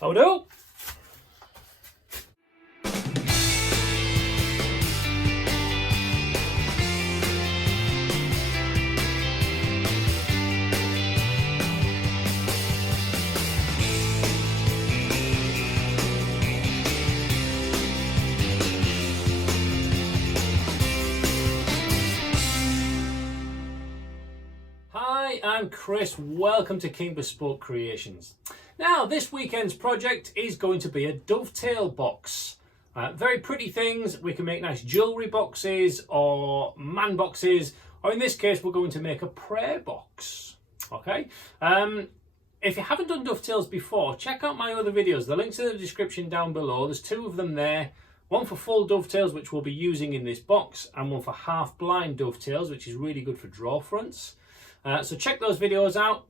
Oh no! Hi, I'm Chris. Welcome to King Bespoke Creations. Now, this weekend's project is going to be a dovetail box. Very pretty things. We can make nice jewellery boxes or man boxes, or in this case, we're going to make a prayer box. Okay. If you haven't done dovetails before, check out my other videos. The link's in the description down below. There's two of them there. One for full dovetails, which we'll be using in this box, and one for half blind dovetails, which is really good for draw fronts. So check those videos out.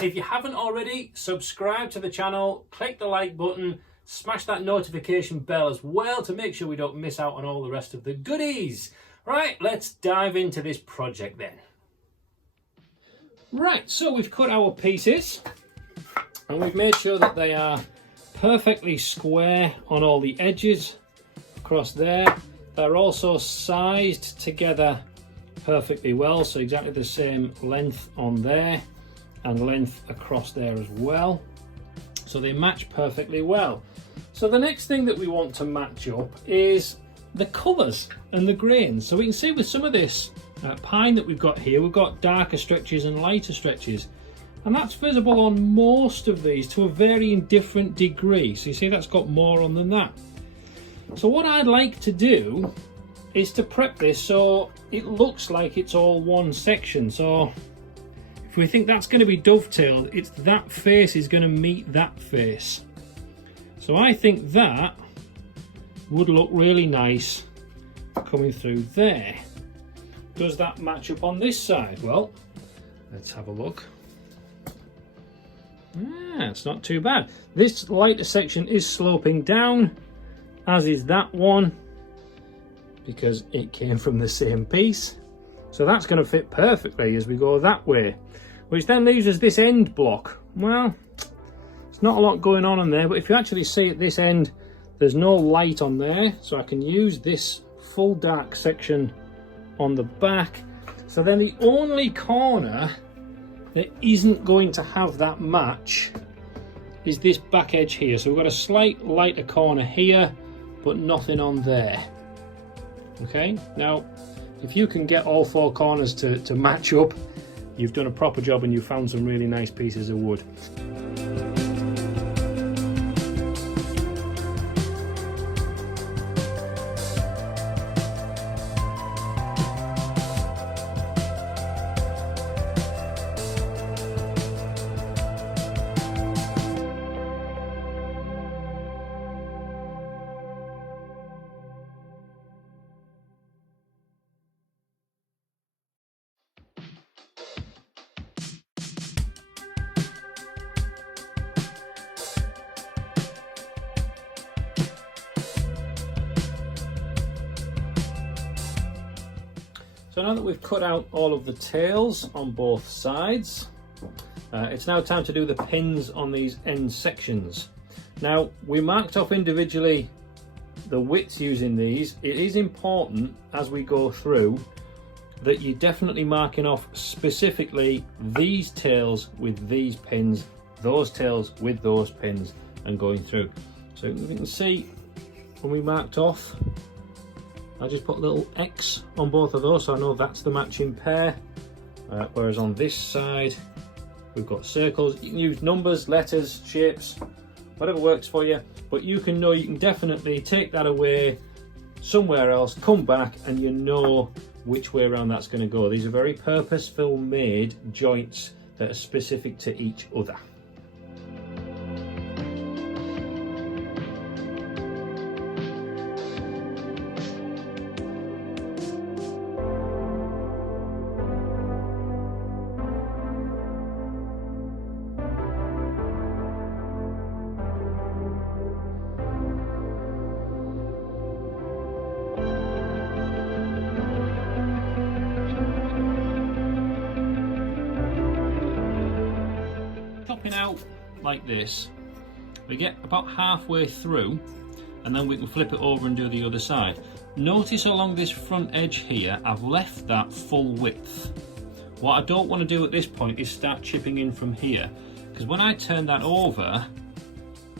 If you haven't already, subscribe to the channel, click the like button, smash that notification bell as well to make sure we don't miss out on all the rest of the goodies. Right, let's dive into this project then. Right, so we've cut our pieces and we've made sure that they are perfectly square on all the edges across there. They're also sized together perfectly well, so exactly the same length on there and length across there as well, so they match perfectly well. So the next thing that we want to match up is the colours and the grains. So we can see with some of this pine that we've got here, we've got darker stretches and lighter stretches, and that's visible on most of these to a varying different degree. So you see that's got more on than that. So what I'd like to do is to prep this so it looks like it's all one section. So if we think that's going to be dovetailed, it's that face is going to meet that face. So I think that would look really nice coming through there. Does that match up on this side? Well, let's have a look. It's not too bad. This lighter section is sloping down, as is that one, because it came from the same piece. So that's going to fit perfectly as we go that way, which then leaves us this end block. Well, it's not a lot going on there, but if you actually see at this end, there's no light on there, so I can use this full dark section on the back. So then the only corner that isn't going to have that match is this back edge here. So we've got a slight lighter corner here, but nothing on there. Okay, now if you can get all four corners to match up, you've done a proper job and you've found some really nice pieces of wood. So now that we've cut out all of the tails on both sides, it's now time to do the pins on these end sections. Now, we marked off individually the widths using these. It is important as we go through that you're definitely marking off specifically these tails with these pins, those tails with those pins, and going through. So you can see when we marked off, I just put a little X on both of those so I know that's the matching pair. Whereas on this side, we've got circles. You can use numbers, letters, shapes, whatever works for you. But you can know, you can definitely take that away somewhere else, come back, and you know which way around that's going to go. These are very purposeful made joints that are specific to each other. Out like this, We get about halfway through and then we can flip it over and do the other side. Notice along this front edge here, I've left that full width. What I don't want to do at this point is start chipping in from here, because when I turn that over,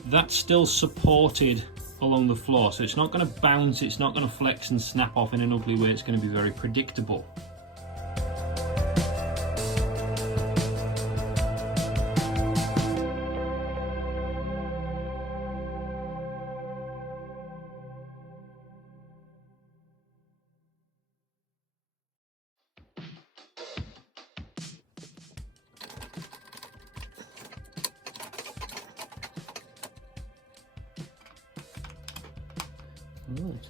that's still supported along the floor, so it's not going to bounce, it's not going to flex and snap off in an ugly way, it's going to be very predictable. Right.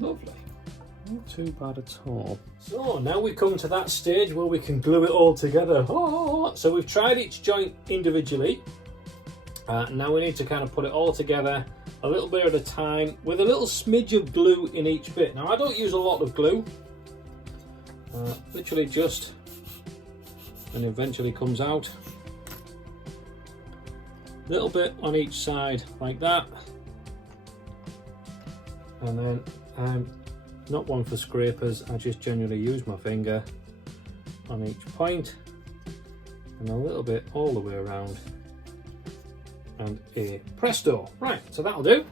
Lovely. Not too bad at all. So now we come to that stage where we can glue it all together. Oh, so we've tried each joint individually. Now we need to kind of put it all together a little bit at a time with a little smidge of glue in each bit. Now I don't use a lot of glue. Literally just, and eventually comes out. Little bit on each side like that, and then I'm not one for scrapers, I just generally use my finger on each point and a little bit all the way around, and a presto. Right, so that'll do.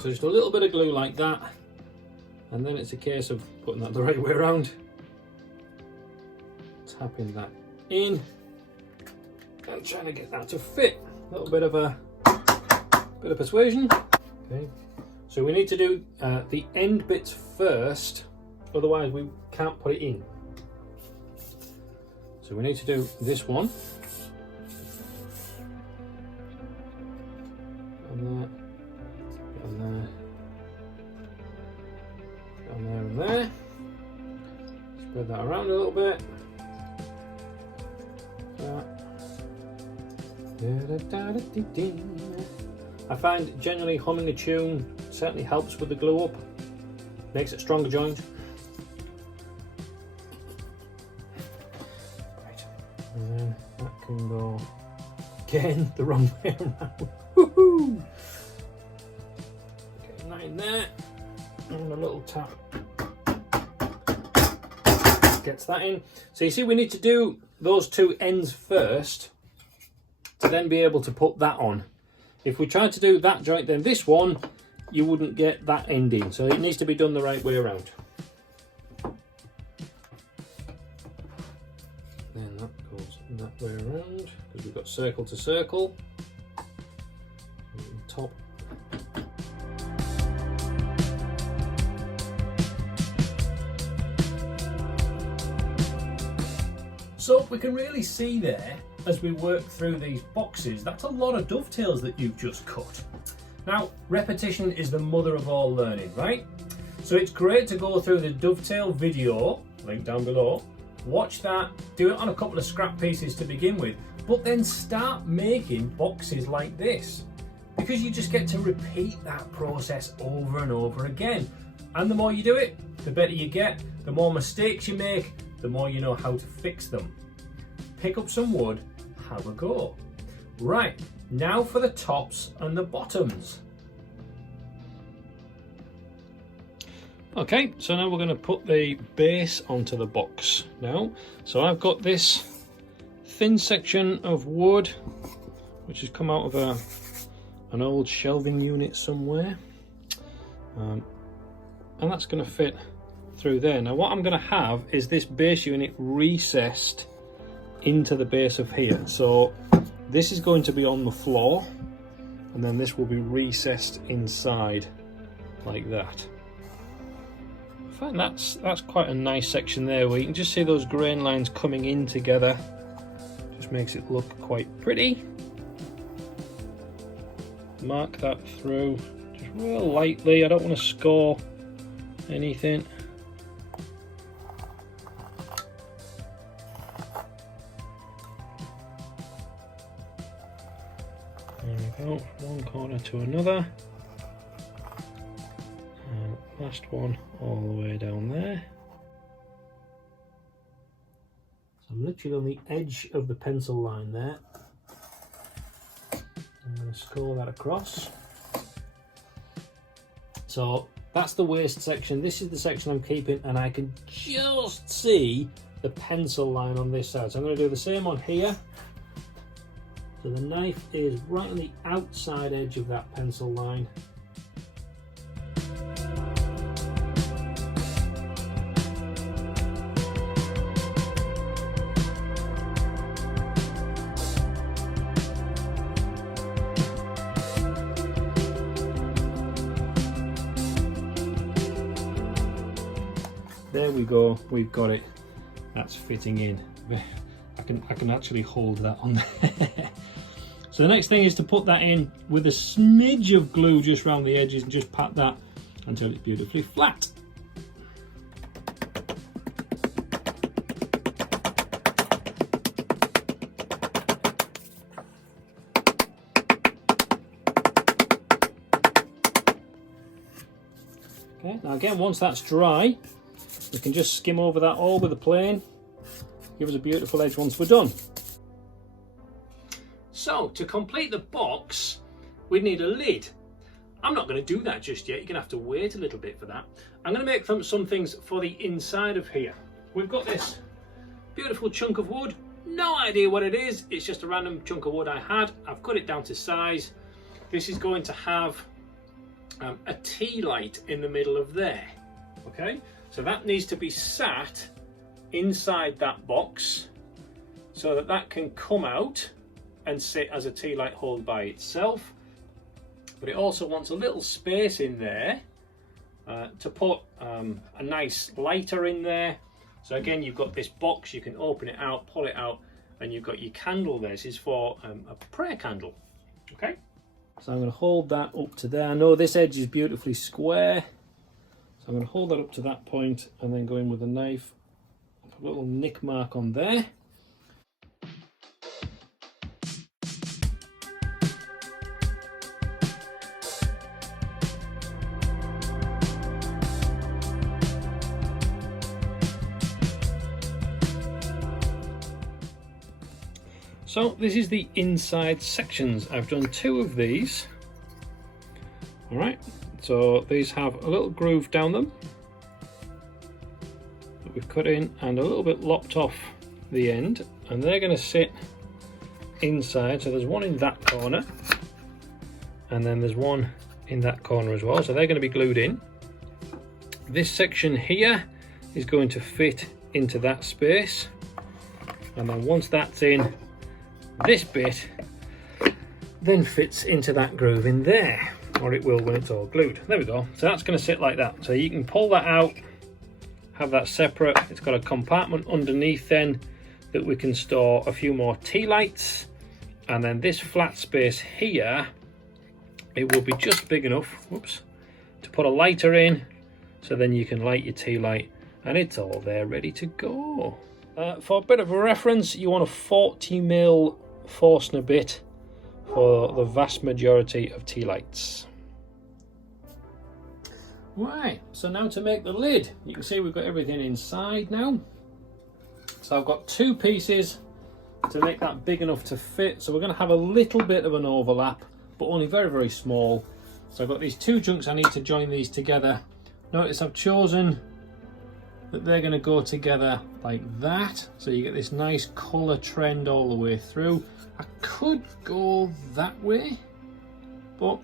So just a little bit of glue like that, and then it's a case of putting that the right way around, tapping that in and trying to get that to fit. A little bit of persuasion. Okay, so we need to do the end bits first, otherwise we can't put it in. So we need to do this one, and there, and there, and there, and there. Spread that around a little bit. I find generally humming a tune certainly helps with the glue up, makes it a stronger joint. Right, and then that can go again the wrong way around. Woohoo! Get that in there, and a little tap gets that in. So you see, we need to do those two ends first to then be able to put that on. If we tried to do that joint then this one, you wouldn't get that ending, so it needs to be done the right way around. Then that goes that way around, because we've got circle to circle. And top. So we can really see there, as we work through these boxes, that's a lot of dovetails that you've just cut. Now, repetition is the mother of all learning, right? So it's great to go through the dovetail video, link down below, watch that, do it on a couple of scrap pieces to begin with, but then start making boxes like this, because you just get to repeat that process over and over again. And the more you do it, the better you get. The more mistakes you make, the more you know how to fix them. Pick up some wood, have a go. Right, now for the tops and the bottoms. Okay, so now we're going to put the base onto the box now. So I've got this thin section of wood which has come out of an old shelving unit somewhere, and that's going to fit through there. Now what I'm going to have is this base unit recessed into the base of here, so this is going to be on the floor and then this will be recessed inside like that. I find that's quite a nice section there where you can just see those grain lines coming in together. Just makes it look quite pretty. Mark that through just real lightly, I don't want to score anything. There we go, one corner to another, and last one all the way down there. I'm literally on the edge of the pencil line there. I'm going to score that across. So that's the waist section. This is the section I'm keeping, and I can just see the pencil line on this side. So I'm going to do the same on here. So the knife is right on the outside edge of that pencil line. There we go, we've got it. That's fitting in. I can actually hold that on there. So the next thing is to put that in with a smidge of glue just around the edges and just pat that until it's beautifully flat. Okay, now again, once that's dry, we can just skim over that all with a plane. Give us a beautiful edge once we're done. So to complete the box, we'd need a lid. I'm not going to do that just yet. You're going to have to wait a little bit for that. I'm going to make some things for the inside of here. We've got this beautiful chunk of wood. No idea what it is. It's just a random chunk of wood I had. I've cut it down to size. This is going to have a tea light in the middle of there. Okay, so that needs to be sat inside that box so that that can come out and sit as a tea light hold by itself. But it also wants a little space in there to put a nice lighter in there. So again, you've got this box, you can open it out, pull it out, and you've got your candle there. This is for a prayer candle. Okay, so I'm going to hold that up to there. I know this edge is beautifully square, so I'm going to hold that up to that point and then go in with a knife, put a little nick mark on there. So this is the inside sections. I've done 2 of these. All right, so these have a little groove down them that we've cut in and a little bit lopped off the end, and they're going to sit inside. So there's one in that corner and then there's one in that corner as well. So they're going to be glued in. This section here is going to fit into that space, and then once that's in, this bit then fits into that groove in there, or it will when it's all glued. There we go. So that's going to sit like that. So you can pull that out, have that separate. It's got a compartment underneath then that we can store a few more tea lights, and then this flat space here, it will be just big enough, whoops, to put a lighter in, so then you can light your tea light and it's all there ready to go. For a bit of a reference, you want a 40mm Forstner bit for the vast majority of tea lights. Right, so now to make the lid. You can see we've got everything inside now. So I've got 2 pieces to make that big enough to fit. So we're going to have a little bit of an overlap, but only very, very small. So I've got these 2 junks. I need to join these together. Notice I've chosen that they're going to go together like that, so you get this nice colour trend all the way through. I could go that way, but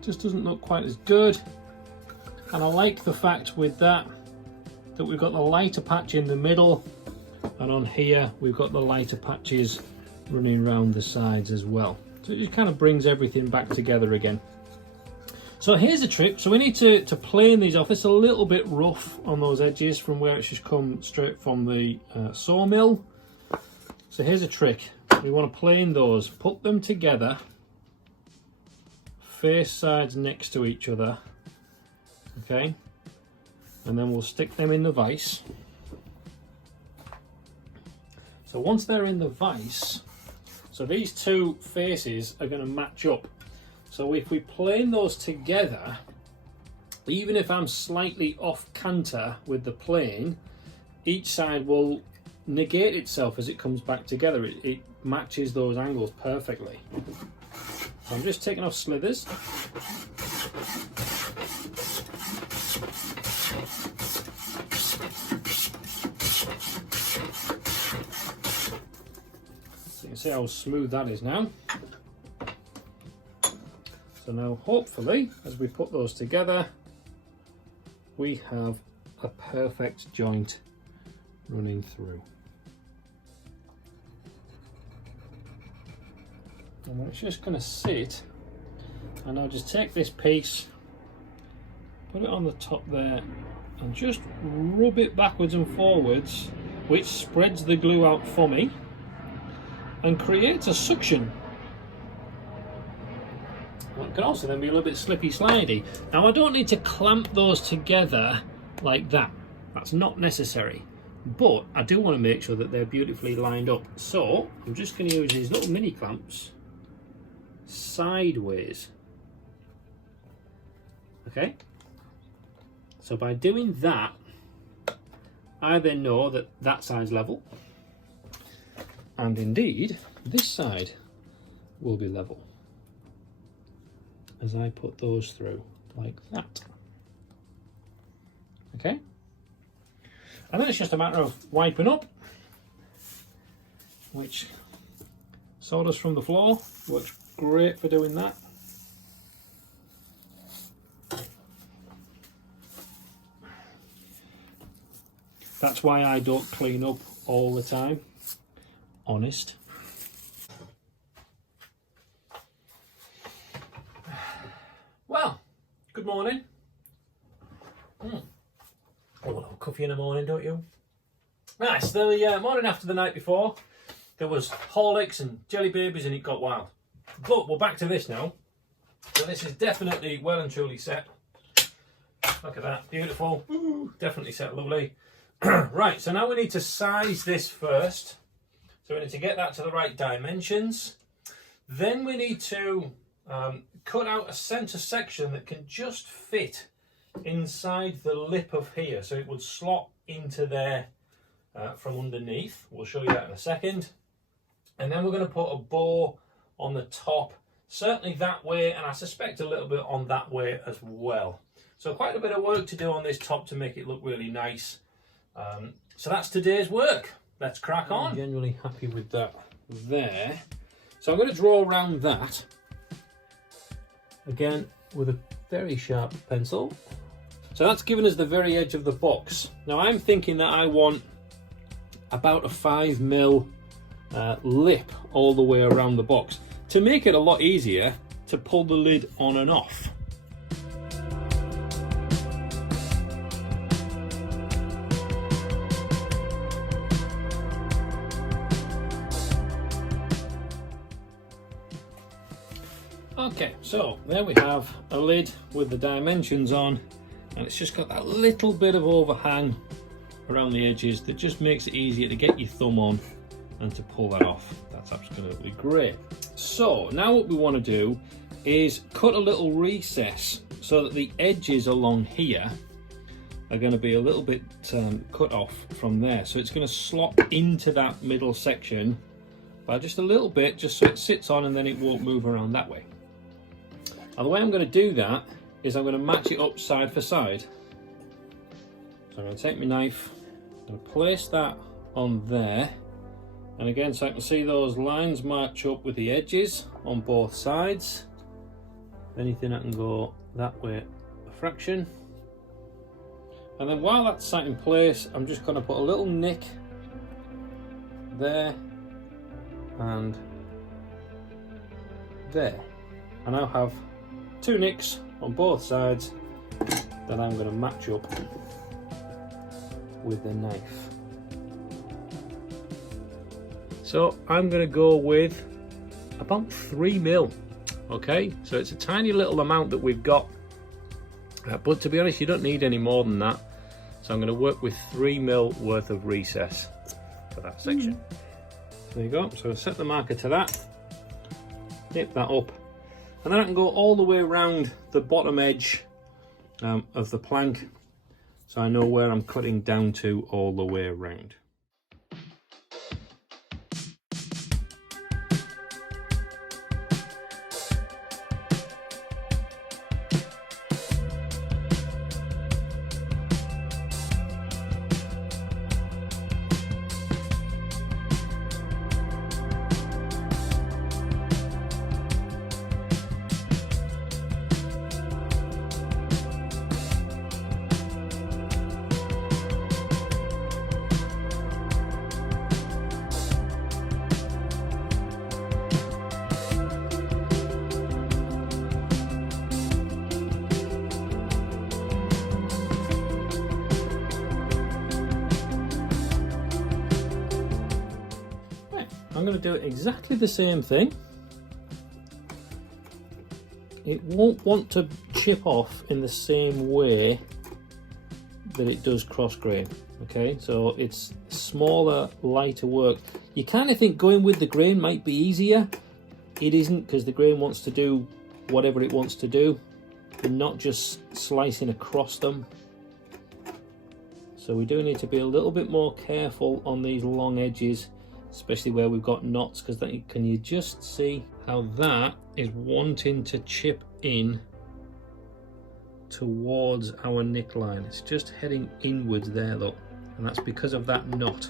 just doesn't look quite as good. And I like the fact with that we've got the lighter patch in the middle, and on here we've got the lighter patches running around the sides as well. So it just kind of brings everything back together again. So here's a trick. So we need to plane these off. It's a little bit rough on those edges from where it's just come straight from the sawmill. So here's a trick. We want to plane those, put them together, face sides next to each other, okay? And then we'll stick them in the vise. So once they're in the vise, so these 2 faces are going to match up. So if we plane those together, even if I'm slightly off canter with the plane, each side will negate itself as it comes back together. It matches those angles perfectly. So I'm just taking off slithers. So you can see how smooth that is now. So now hopefully as we put those together we have a perfect joint running through. And it's just going to sit, and I'll just take this piece, put it on the top there, and just rub it backwards and forwards, which spreads the glue out for me and creates a suction. It can also then be a little bit slippy slidey. Now I don't need to clamp those together like that, that's not necessary, but I do want to make sure that they're beautifully lined up. So I'm just going to use these little mini clamps sideways. Okay, so by doing that I then know that that side's level, and indeed this side will be level as I put those through like that. Okay, and then it's just a matter of wiping up, which sawdust from the floor works great for doing that. That's why I don't clean up all the time, honest. Well, good morning. Oh, a little coffee in the morning, don't you? Nice. The morning after the night before, there was Horlicks and jelly babies and it got wild. But we're back to this now. So this is definitely well and truly set. Look at that, beautiful. Ooh, definitely set lovely. Right, so now we need to size this first. So we need to get that to the right dimensions. Then we need to cut out a centre section that can just fit inside the lip of here. So it would slot into there from underneath. We'll show you that in a second. And then we're going to put a bow on the top, certainly that way, and I suspect a little bit on that way as well. So quite a bit of work to do on this top to make it look really nice. So that's today's work. Let's crack on. I'm genuinely happy with that there. So I'm going to draw around that again with a very sharp pencil. So that's given us the very edge of the box. Now I'm thinking that I want about a 5mm lip all the way around the box to make it a lot easier to pull the lid on and off. Okay, so there we have a lid with the dimensions on, and it's just got that little bit of overhang around the edges that just makes it easier to get your thumb on and to pull that off. That's absolutely great. So now what we want to do is cut a little recess so that the edges along here are going to be a little bit cut off from there. So it's going to slot into that middle section by just a little bit, just so it sits on and then it won't move around that way. Now the way I'm going to do that is I'm going to match it up side for side. So I'm going to take my knife, I'm going to place that on there, and again so I can see those lines match up with the edges on both sides. If anything, I can go that way a fraction. And then while that's sat in place, I'm just going to put a little nick there and there. I now have two nicks on both sides that I'm going to match up with the knife. So I'm going to go with about 3mm. Okay, so it's a tiny little amount that we've got, but to be honest you don't need any more than that. So I'm going to work with 3mm worth of recess for that section. So there you go. So I'll set the marker to that, nip that up, and then I can go all the way around the bottom edge of the plank, so I know where I'm cutting down to all the way around. I'm going to do exactly the same thing. It won't want to chip off in the same way that it does cross grain. Okay, so it's smaller, lighter work. You kind of think going with the grain might be easier. It isn't, because the grain wants to do whatever it wants to do, and not just slicing across them. So we do need to be a little bit more careful on these long edges, especially where we've got knots, because can you just see how that is wanting to chip in towards our neckline? It's just heading inwards there though, and that's because of that knot.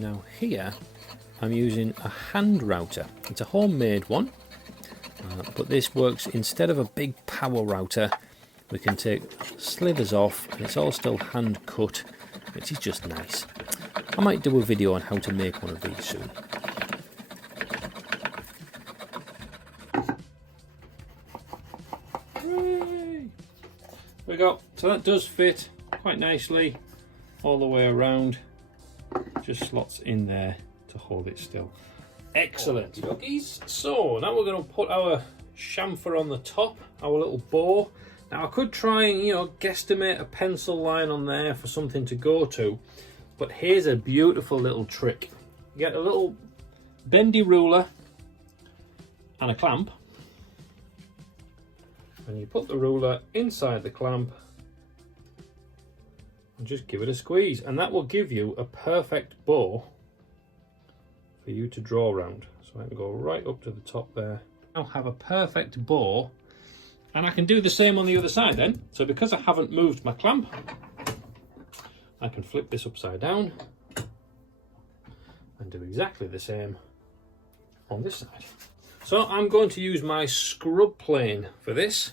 Now here I'm using a hand router. It's a homemade one, but this works instead of a big power router. We can take slivers off and it's all still hand cut, which is just nice. I might do a video on how to make one of these soon. Hooray! There we go. So that does fit quite nicely all the way around. Just slots in there to hold it still. Excellent. So now we're going to put our chamfer on the top, our little bow. Now I could try and, guesstimate a pencil line on there for something to go to, but here's a beautiful little trick. You get a little bendy ruler and a clamp, and you put the ruler inside the clamp and just give it a squeeze, and that will give you a perfect bow for you to draw around. So I can go right up to the top there. I'll have a perfect bow, and I can do the same on the other side then. So because I haven't moved my clamp, I can flip this upside down and do exactly the same on this side. So I'm going to use my scrub plane for this.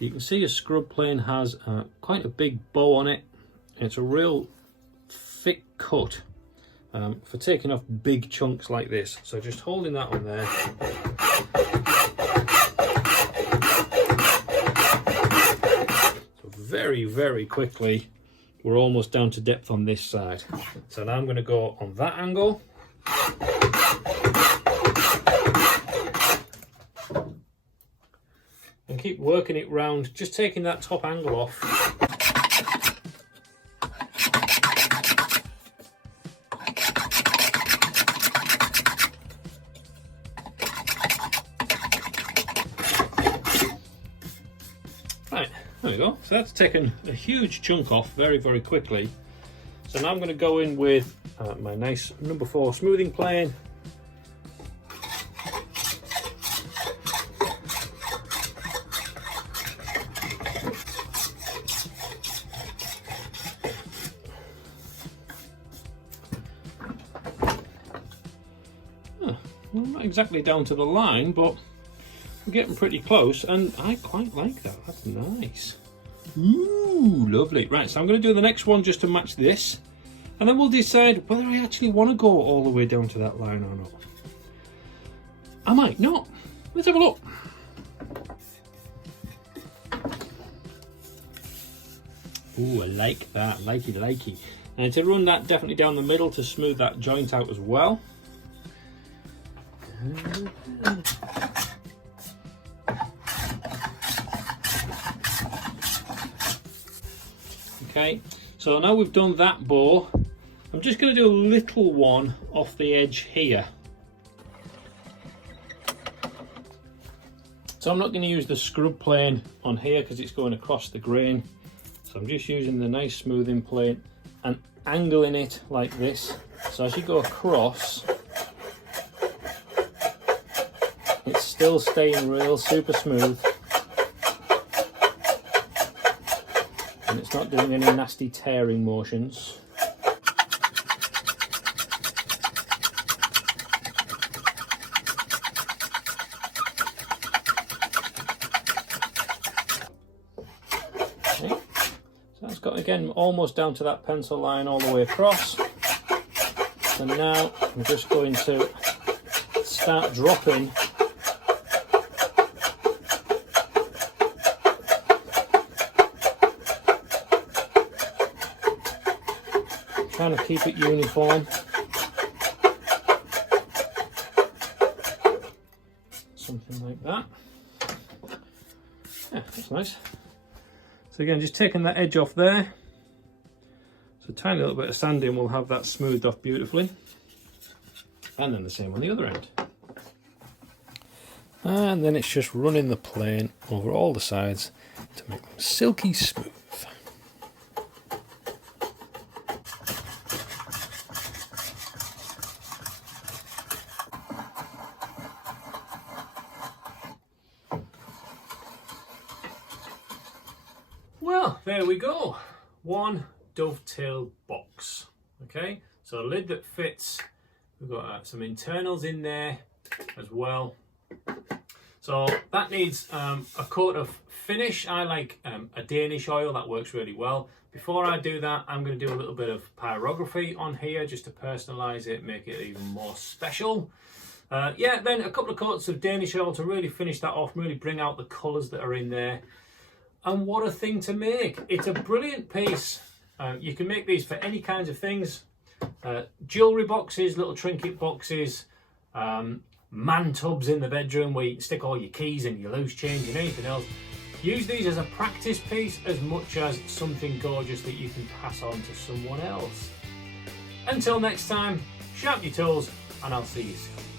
You can see a scrub plane has quite a big bow on it. It's a real thick cut for taking off big chunks like this. So just holding that on there. So very, very quickly, we're almost down to depth on this side. So now I'm going to go on that angle. And keep working it round, just taking that top angle off. There we go. So that's taken a huge chunk off very, very quickly. So now I'm going to go in with my nice number 4 smoothing plane. Well, not exactly down to the line, but we're getting pretty close, and I quite like that. That's nice. Ooh, lovely. Right, so I'm going to do the next one just to match this, and then we'll decide whether I actually want to go all the way down to that line or not. I might not. Let's have a look. Ooh, I like that. Likey, likey. And to run that definitely down the middle to smooth that joint out as well. Okay, so now we've done that bow, I'm just going to do a little one off the edge here. So I'm not going to use the scrub plane on here because it's going across the grain. So I'm just using the nice smoothing plane and angling it like this. So as you go across, it's still staying real super smooth. And it's not doing any nasty tearing motions. again, almost down to that pencil line all the way across. So now I'm just going to start dropping trying to keep it uniform. Something like that. Yeah, that's nice. So again, just taking that edge off there. So a tiny little bit of sanding will have that smoothed off beautifully. And then the same on the other end. And then it's just running the plane over all the sides to make them silky smooth. Well, there we go. One dovetail box. Okay, so a lid that fits. We've got some internals in there as well. So that needs a coat of finish. I like a Danish oil, that works really well. Before I do that, I'm going to do a little bit of pyrography on here just to personalise it, make it even more special. Yeah, then a couple of coats of Danish oil to really finish that off, really bring out the colours that are in there. And what a thing to make. It's a brilliant piece. You can make these for any kinds of things. Jewellery boxes, little trinket boxes, man tubs in the bedroom where you can stick all your keys and your loose change and anything else. Use these as a practice piece as much as something gorgeous that you can pass on to someone else. Until next time, sharpen your tools and I'll see you soon.